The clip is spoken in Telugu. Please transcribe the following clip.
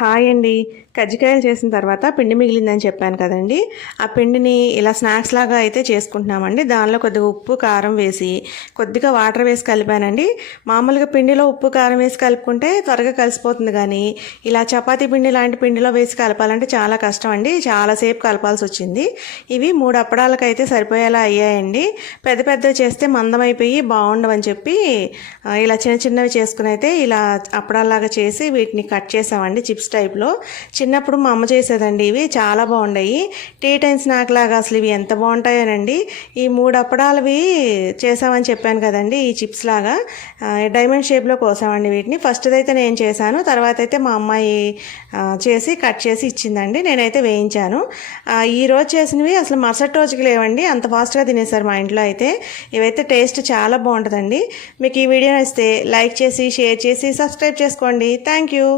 హాయ్ అండి. కజ్జికాయలు చేసిన తర్వాత పిండి మిగిలిందని చెప్పాను కదండి. ఆ పిండిని ఇలా స్నాక్స్ లాగా అయితే చేసుకుంటున్నామండి. దానిలో కొద్దిగా ఉప్పు కారం వేసి కొద్దిగా వాటర్ వేసి కలిపానండి. మామూలుగా పిండిలో ఉప్పు కారం వేసి కలుపుకుంటే త్వరగా కలిసిపోతుంది, కానీ ఇలా చపాతీ పిండి లాంటి పిండిలో వేసి కలపాలంటే చాలా కష్టం అండి. చాలాసేపు కలపాల్సి వచ్చింది. ఇవి 3 అప్పడాలకైతే సరిపోయేలా అయ్యాయండి. పెద్ద పెద్దవి చేస్తే మందమైపోయి బాగుండవని చెప్పి ఇలా చిన్న చిన్నవి చేసుకుని అయితే ఇలా అప్పడాలాగా చేసి వీటిని కట్ చేసామండి చిప్స్ టైప్లో. చిన్నప్పుడు మా అమ్మ చేసేదండి. ఇవి చాలా బాగుంటాయి. టీ టైం స్నాక్ లాగా అసలు ఇవి ఎంత బాగుంటాయోనండి. ఈ 3 అప్పడాలవి చేసామని చెప్పాను కదండి. ఈ చిప్స్ లాగా డైమండ్ షేప్లో కోసామండి వీటిని. ఫస్ట్ అయితే నేను చేశాను, తర్వాత అయితే మా అమ్మాయి చేసి కట్ చేసి ఇచ్చిందండి. నేనైతే వేయించాను. ఈరోజు చేసినవి అసలు మరుసటి రోజుకి లేవండి, అంత ఫాస్ట్గా తినేసారు మా ఇంట్లో అయితే. ఇవైతే టేస్ట్ చాలా బాగుంటుందండి. మీకు ఈ వీడియో నచ్చితే లైక్ చేసి షేర్ చేసి సబ్స్క్రైబ్ చేసుకోండి. Thank you.